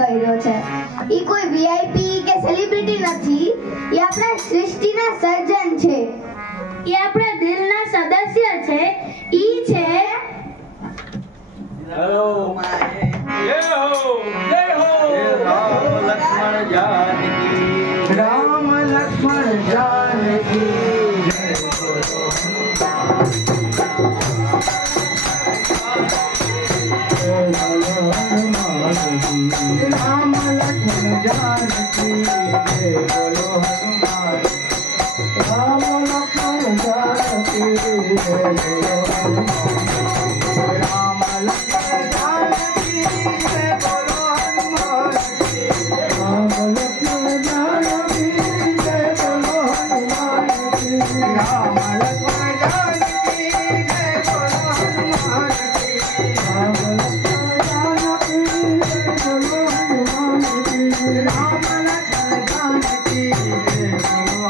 કર્યો છે। ઈ કોઈ વીઆઈપી કે સેલિબ્રિટી નથી, ઈ આપણા સૃષ્ટિના સર્જન છે, ઈ આપણા દિલના સદસ્ય છે, ઈ છે हेलो जय हो जय हो राम लक्ष्मण जानकी राम लक्ष्मण जानकी जय बोलो हनुमान जी राम लक्ष्मण जानकी जय बोलो हनुमान राम लक्ष्मण जानकी जय बोलो राम लक्ष्मण जानकी जय बोलो हनुमान राम लक्ष्मण जानकी जय बोलो हनुमान राम लक्ष्मण जानकी जय बोलो हनुमान राम लक्ष्मण जानकी जय बोलो हनुमान राम लक्ष्मण जानकी जय बोलो हनुमान राम लक्ष्मण जानकी जय बोलो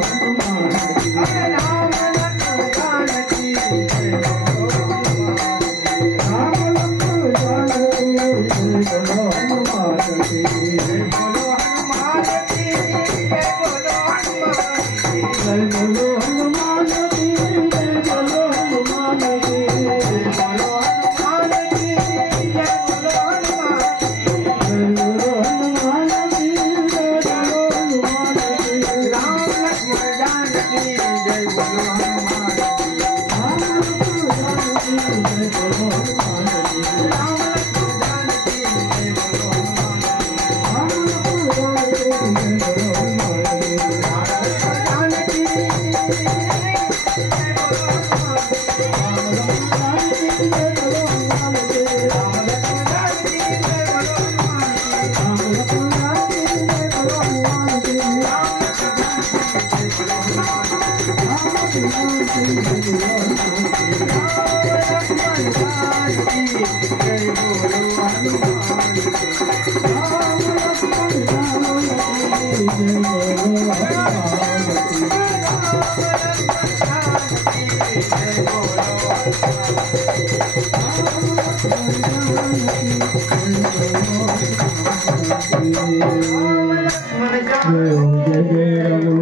हनुमान राम लक्ष्मण जानकी जय बोलो राम लक्ष्मण जानकी जय बोलो हनुमान जय बोलो हनुमान जी जय बोलो हनुमान जय बोलो हनुमान जी जय बोलो हनुमान जी जय बोलो हनुमान जी जय बोलो हनुमान जय बोलो हनुमान जी जय बोलो हनुमान राम लक्ष्मण जानकी जय बोलो हनुमान राम लक्ष्मण जानकी जय बोलो हनुमान राम लक्ष्मण जानकी जय बोलो हनुमान राम लक्ष्मण जानकी जय बोलो हनुमान राम जानकी जय बोलो हनुमान राम जानकी जय बोलो हनुमान राम लक्ष्मण जानकी जय बोलो हनुमान राम लक्ष्मण जानकी जय बोलो हनुमान राम जय